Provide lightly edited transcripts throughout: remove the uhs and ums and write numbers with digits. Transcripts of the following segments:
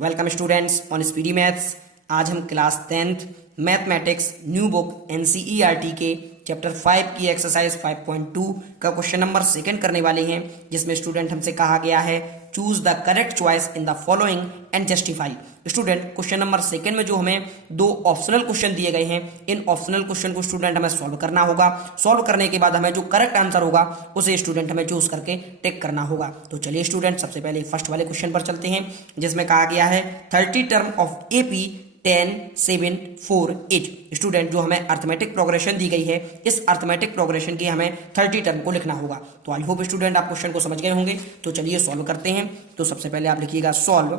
Welcome students on speedy maths. आज हम class 10th mathematics new book NCERT के chapter 5 की एक्सरसाइज 5.2 का क्वेश्चन नंबर सेकंड करने वाले हैं, जिसमें स्टूडेंट हमसे कहा गया है choose the correct choice in the following and justify. Student question number second में जो हमें दो ऑप्शनल क्वेश्चन दिए गए हैं, इन ऑप्शनल क्वेश्चन को स्टूडेंट हमें सॉल्व करना होगा। सॉल्व करने के बाद हमें जो करेक्ट आंसर होगा उसे स्टूडेंट हमें चूज करके टिक करना होगा। तो चलिए स्टूडेंट सबसे पहले फर्स्ट वाले क्वेश्चन पर चलते हैं, जिसमें कहा गया है 30 टर्म ऑफ एपी 10 7 4 8। स्टूडेंट जो हमें अर्थमेटिक प्रोग्रेशन दी गई है, इस अर्थमेटिक प्रोग्रेशन की हमें 30 टर्म को लिखना होगा। तो आई होप स्टूडेंट आप क्वेश्चन को समझ गए होंगे। तो चलिए सॉल्व करते हैं। तो सबसे पहले आप लिखिएगा सॉल्व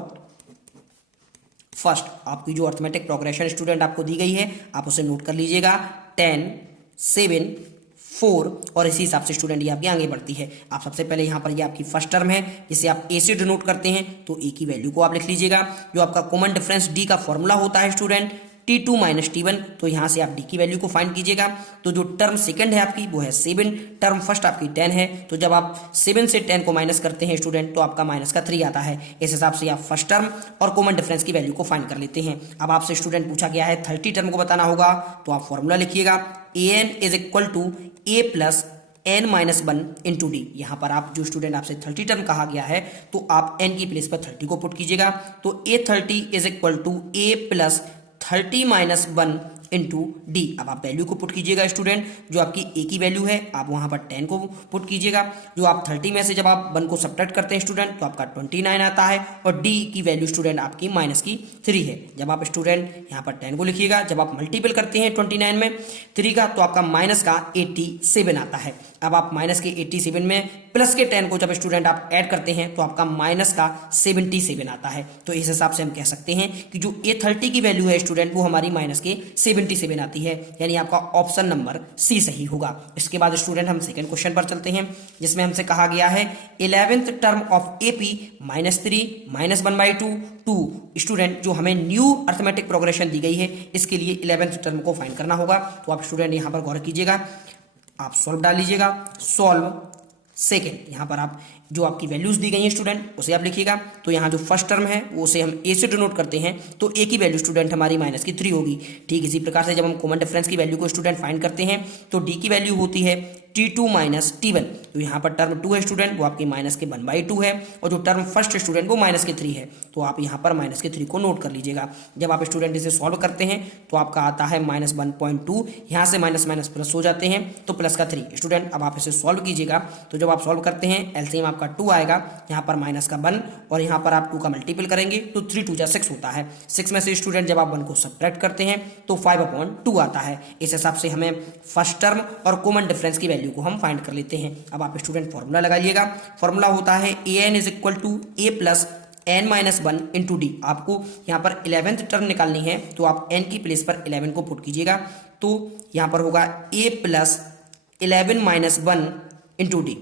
फर्स्ट। आपकी जो अर्थमेटिक प्रोग्रेशन स्टूडेंट आपको दी गई है, आप उसे नोट कर लीजिएगा 10 7 4, और इसी हिसाब से स्टूडेंट ये आपकी आगे बढ़ती है। आप सबसे पहले यहाँ पर ये आपकी फर्स्ट टर्म है, जिसे आप ए से डिनोट करते हैं, तो ए की वैल्यू को आप लिख लीजिएगा। जो आपका कॉमन डिफरेंस डी का फॉर्मूला होता है स्टूडेंट T2 माइनस T1, तो यहाँ से आप डी की वैल्यू को फाइंड कीजिएगा। तो जो टर्म सेकंड है आपकी वो है 7, टर्म फर्स्ट आपकी 10 है, तो जब आप 7 से 10 को माइनस करते हैं स्टूडेंट, तो आपका माइनस का 3 आता है। इस हिसाब से आप फर्स्ट टर्म और कॉमन डिफरेंस की वैल्यू को फाइंड कर लेते हैं। अब आपसे स्टूडेंट पूछा गया है 30 टर्म को बताना होगा, तो आप फॉर्मूला लिखिएगा an is equal to a plus n minus 1 into D. यहाँ पर आप जो स्टूडेंट आपसे 30 टर्म कहा गया है, तो आप n की प्लेस पर 30 को पुट कीजिएगा। तो a30 is equal to a plus 30 minus 1 into D. अब आप वैल्यू को पुट कीजिएगा स्टूडेंट। जो आपकी ए की वैल्यू है आप वहां पर 10 को पुट कीजिएगा। जो आप 30 में से जब आप 1 को सब्ट्रैक्ट करते हैं स्टूडेंट, तो आपका 29 आता है, और डी की वैल्यू स्टूडेंट आपकी माइनस की 3 है। जब आप स्टूडेंट यहाँ पर 10 को लिखिएगा, जब आप मल्टीपल करते हैं 29 में 3 का, तो आपका माइनस का 87 आता है। अब आप माइनस के 87 में प्लस के 10 को जब स्टूडेंट आप ऐड करते हैं, तो आपका माइनस का 77 आता है। तो इस हिसाब से हम कह सकते हैं कि जो A30 की वैल्यू है स्टूडेंट, वो हमारी माइनस के 77 आती है, यानी आपका ऑप्शन नंबर सी सही होगा। इसके बाद स्टूडेंट हम सेकंड क्वेश्चन पर चलते हैं, जिसमें हमसे कहा गया है 11th term of AP -3 -1/2 2। Student जो हमें न्यू अर्थमेटिक प्रोग्रेशन दी गई है, इसके लिए 11th टर्म को फाइंड करना होगा। तो आप स्टूडेंट यहाँ पर गौर कीजिएगा, आप सॉल्व डाल लीजिएगा सॉल्व सेकेंड। यहाँ पर आप जो आपकी वैल्यूज दी गई हैं स्टूडेंट, उसे आप लिखिएगा। तो यहाँ जो फर्स्ट टर्म है वो उसे हम ए से डिनोट करते हैं, तो ए की वैल्यू स्टूडेंट हमारी माइनस की 3 होगी। ठीक इसी प्रकार से जब हम कॉमन डिफरेंस की वैल्यू को स्टूडेंट फाइंड करते हैं, तो डी की वैल्यू होती है T2 माइनस T1। तो यहाँ पर टर्म 2 है स्टूडेंट, वो आपकी माइनस के 1/2 है, और जो टर्म फर्स्ट स्टूडेंट वो माइनस के 3 है। तो आप यहाँ पर माइनस के 3 को नोट कर लीजिएगा। जब आप स्टूडेंट इसे सॉल्व करते हैं, तो आपका आता है -1.2, यहाँ से माइनस माइनस प्लस हो जाते हैं, तो प्लस का 3। स्टूडेंट अब आप इसे सॉल्व कीजिएगा। तो जब आप सॉल्व करते हैं, एलसीएम आपका 2 आएगा, यहाँ पर माइनस का 1, और यहाँ पर आप 2 का मल्टीपल करेंगे, तो 3 2 6 होता है। 6 में से स्टूडेंट जब आप 1 को सब्ट्रैक्ट करते हैं, तो 5/2 आता है। इस हिसाब से हमें फर्स्ट टर्म और कॉमन डिफरेंस की वैल्यू को हम फाइंड कर लेते हैं। अब आप स्टूडेंट फॉर्मूला लगाइएगा। फॉर्मूला होता है an is equal to a plus n minus 1 into D. आपको यहाँ पर 11th टर्म निकालनी है, तो आप n की प्लेस पर 11 को पुट कीजिएगा। तो यहाँ पर होगा a plus 11 minus 1 into D.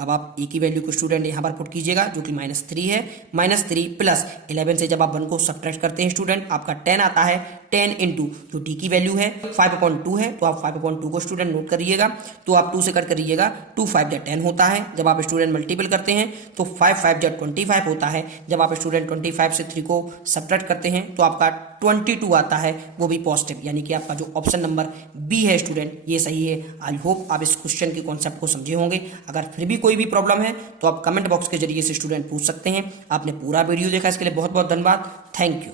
अब आप ए की वैल्यू को स्टूडेंट यहाँ पर पुट कीजिएगा, जो कि -3 है। -3 प्लस 11 से जब आप 1 को सब्ट्रैक्ट करते हैं स्टूडेंट, आपका 10 आता है। 10 इंटू जो डी की वैल्यू है 5/2 है, तो आप 5/2 को स्टूडेंट नोट करिएगा। तो आप 2 से कट करिएगा, 2 5 जा 10 होता है। जब आप स्टूडेंट मल्टीपल करते हैं, तो 5 5 जा 25 होता है। जब आप स्टूडेंट 25 से 3 को सब्ट्रैक्ट करते हैं, तो आपका 22 आता है, वो भी पॉजिटिव, यानी कि आपका जो ऑप्शन नंबर बी है स्टूडेंट, ये सही है। आई होप आप इस क्वेश्चन के कॉन्सेप्ट को समझे होंगे। अगर फिर भी कोई भी प्रॉब्लम है, तो आप कमेंट बॉक्स के जरिए से स्टूडेंट पूछ सकते हैं। आपने पूरा वीडियो देखा, इसके लिए बहुत बहुत धन्यवाद। Thank you.